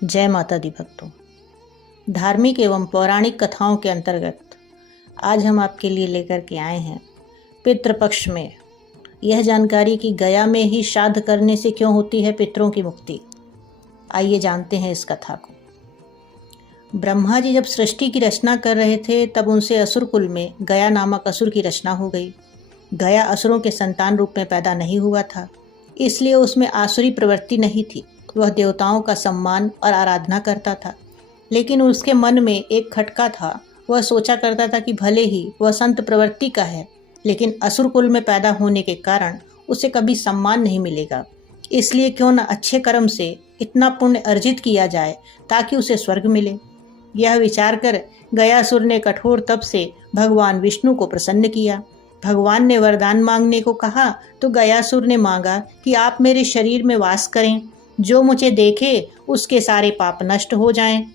जय माता दी भक्तों। धार्मिक एवं पौराणिक कथाओं के अंतर्गत आज हम आपके लिए लेकर के आए हैं पितृपक्ष में यह जानकारी कि गया में ही श्राद्ध करने से क्यों होती है पितरों की मुक्ति। आइए जानते हैं इस कथा को। ब्रह्मा जी जब सृष्टि की रचना कर रहे थे तब उनसे असुर कुल में गया नामक असुर की रचना हो गई। गया असुरों के संतान रूप में पैदा नहीं हुआ था, इसलिए उसमें आसुरी प्रवृत्ति नहीं थी। वह देवताओं का सम्मान और आराधना करता था, लेकिन उसके मन में एक खटका था। वह सोचा करता था कि भले ही वह संत प्रवृत्ति का है, लेकिन असुर कुल में पैदा होने के कारण उसे कभी सम्मान नहीं मिलेगा। इसलिए क्यों न अच्छे कर्म से इतना पुण्य अर्जित किया जाए ताकि उसे स्वर्ग मिले। यह विचार कर गयासुर ने कठोर तप से भगवान विष्णु को प्रसन्न किया। भगवान ने वरदान मांगने को कहा तो गयासुर ने मांगा कि आप मेरे शरीर में वास करें, जो मुझे देखे उसके सारे पाप नष्ट हो जाएं,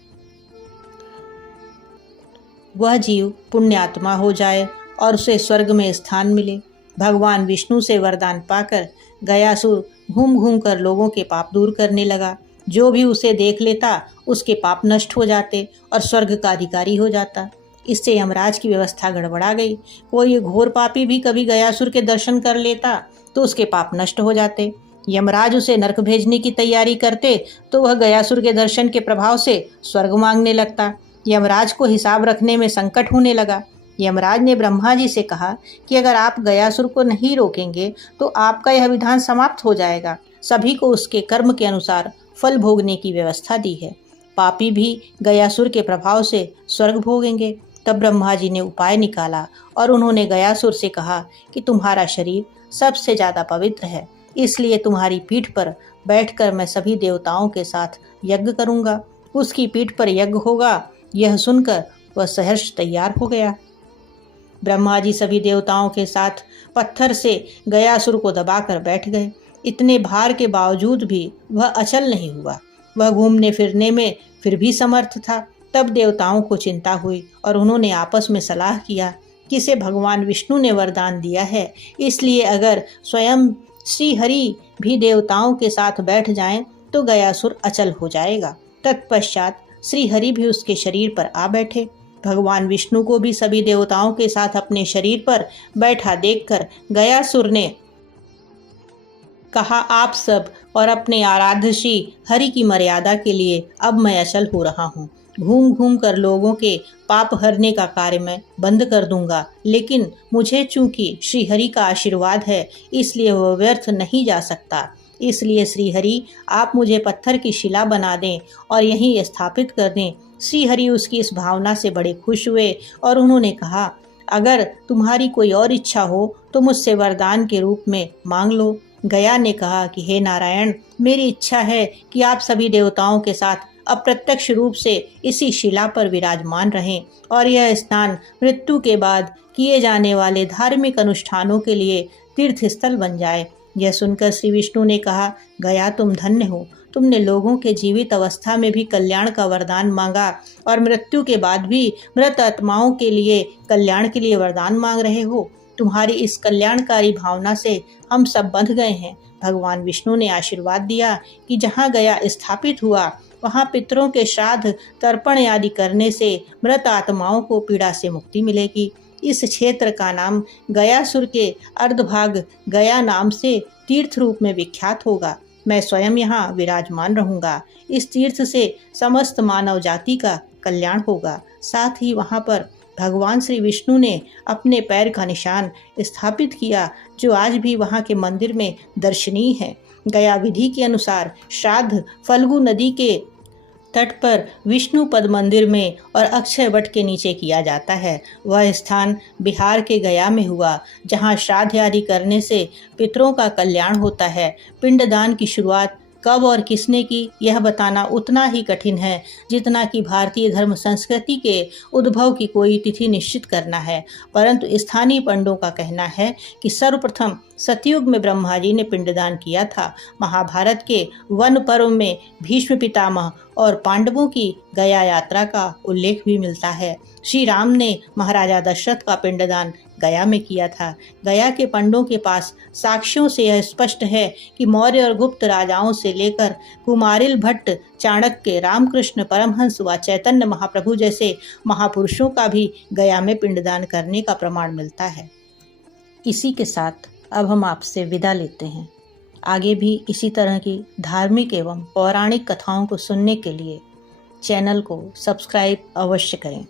वह जीव पुण्यात्मा हो जाए और उसे स्वर्ग में स्थान मिले। भगवान विष्णु से वरदान पाकर गयासुर घूम घूम कर लोगों के पाप दूर करने लगा। जो भी उसे देख लेता उसके पाप नष्ट हो जाते और स्वर्ग का अधिकारी हो जाता। इससे यमराज की व्यवस्था गड़बड़ा गई। कोई घोर पापी भी कभी गयासुर के दर्शन कर लेता तो उसके पाप नष्ट हो जाते। यमराज उसे नरक भेजने की तैयारी करते तो वह गयासुर के दर्शन के प्रभाव से स्वर्ग मांगने लगता। यमराज को हिसाब रखने में संकट होने लगा। यमराज ने ब्रह्मा जी से कहा कि अगर आप गयासुर को नहीं रोकेंगे तो आपका यह विधान समाप्त हो जाएगा। सभी को उसके कर्म के अनुसार फल भोगने की व्यवस्था दी है। पापी भी गयासुर के प्रभाव से स्वर्ग भोगेंगे। तब ब्रह्मा जी ने उपाय निकाला और उन्होंने गयासुर से कहा कि तुम्हारा शरीर सबसे ज़्यादा पवित्र है, इसलिए तुम्हारी पीठ पर बैठकर मैं सभी देवताओं के साथ यज्ञ करूंगा। उसकी पीठ पर यज्ञ होगा। यह सुनकर वह सहर्ष तैयार हो गया। ब्रह्मा जी सभी देवताओं के साथ पत्थर से गयासुर को दबाकर बैठ गए। इतने भार के बावजूद भी वह अचल नहीं हुआ। वह घूमने फिरने में फिर भी समर्थ था। तब देवताओं को चिंता हुई और उन्होंने आपस में सलाह किया कि इसे भगवान विष्णु ने वरदान दिया है, इसलिए अगर स्वयं श्री हरि भी देवताओं के साथ बैठ जाएं तो गयासुर अचल हो जाएगा। तत्पश्चात श्री हरि भी उसके शरीर पर आ बैठे। भगवान विष्णु को भी सभी देवताओं के साथ अपने शरीर पर बैठा देखकर गयासुर ने कहा, आप सब और अपने आराध्य श्री हरि की मर्यादा के लिए अब मैं अचल हो रहा हूँ। घूम घूम कर लोगों के पाप हरने का कार्य मैं बंद कर दूंगा, लेकिन मुझे चूंकि श्री हरि का आशीर्वाद है इसलिए वह व्यर्थ नहीं जा सकता। इसलिए श्री हरि आप मुझे पत्थर की शिला बना दें और यहीं स्थापित कर दें। श्री हरि उसकी इस भावना से बड़े खुश हुए और उन्होंने कहा, अगर तुम्हारी कोई और इच्छा हो तो मुझसे वरदान के रूप में मांग लो। गया ने कहा कि हे नारायण, मेरी इच्छा है कि आप सभी देवताओं के साथ अप्रत्यक्ष रूप से इसी शिला पर विराजमान रहें और यह स्थान मृत्यु के बाद किए जाने वाले धार्मिक अनुष्ठानों के लिए तीर्थ स्थल बन जाए। यह सुनकर श्री विष्णु ने कहा, गया तुम धन्य हो। तुमने लोगों के जीवित अवस्था में भी कल्याण का वरदान मांगा और मृत्यु के बाद भी मृत आत्माओं के लिए कल्याण के लिए वरदान मांग रहे हो। तुम्हारी इस कल्याणकारी भावना से हम सब बंध गए हैं। भगवान विष्णु ने आशीर्वाद दिया कि जहाँ गया स्थापित हुआ वहाँ पितरों के श्राद्ध तर्पण आदि करने से मृत आत्माओं को पीड़ा से मुक्ति मिलेगी। इस क्षेत्र का नाम गयासुर के अर्धभाग गया नाम से तीर्थ रूप में विख्यात होगा। मैं स्वयं यहाँ विराजमान रहूँगा। इस तीर्थ से समस्त मानव जाति का कल्याण होगा। साथ ही वहाँ पर भगवान श्री विष्णु ने अपने पैर का निशान स्थापित किया, जो आज भी वहाँ के मंदिर में दर्शनीय है। गया विधि के अनुसार श्राद्ध फल्गु नदी के तट पर विष्णु पद मंदिर में और अक्षय वट के नीचे किया जाता है। वह स्थान बिहार के गया में हुआ, जहाँ श्राद्ध आदि करने से पितरों का कल्याण होता है। पिंडदान की शुरुआत कब और किसने की यह बताना उतना ही कठिन है जितना कि भारतीय धर्म संस्कृति के उद्भव की कोई तिथि निश्चित करना है। परंतु स्थानीय पंडों का कहना है कि सर्वप्रथम सतयुग में ब्रह्मा जी ने पिंडदान किया था। महाभारत के वन पर्व में भीष्म पितामह और पांडवों की गया यात्रा का उल्लेख भी मिलता है। श्री राम ने महाराजा दशरथ का पिंडदान गया में किया था। गया के पंडों के पास साक्ष्यों से यह स्पष्ट है कि मौर्य और गुप्त राजाओं से लेकर कुमारिल भट्ट, चाणक्य, रामकृष्ण परमहंस व चैतन्य महाप्रभु जैसे महापुरुषों का भी गया में पिंडदान करने का प्रमाण मिलता है। इसी के साथ अब हम आपसे विदा लेते हैं। आगे भी इसी तरह की धार्मिक एवं पौराणिक कथाओं को सुनने के लिए चैनल को सब्सक्राइब अवश्य करें।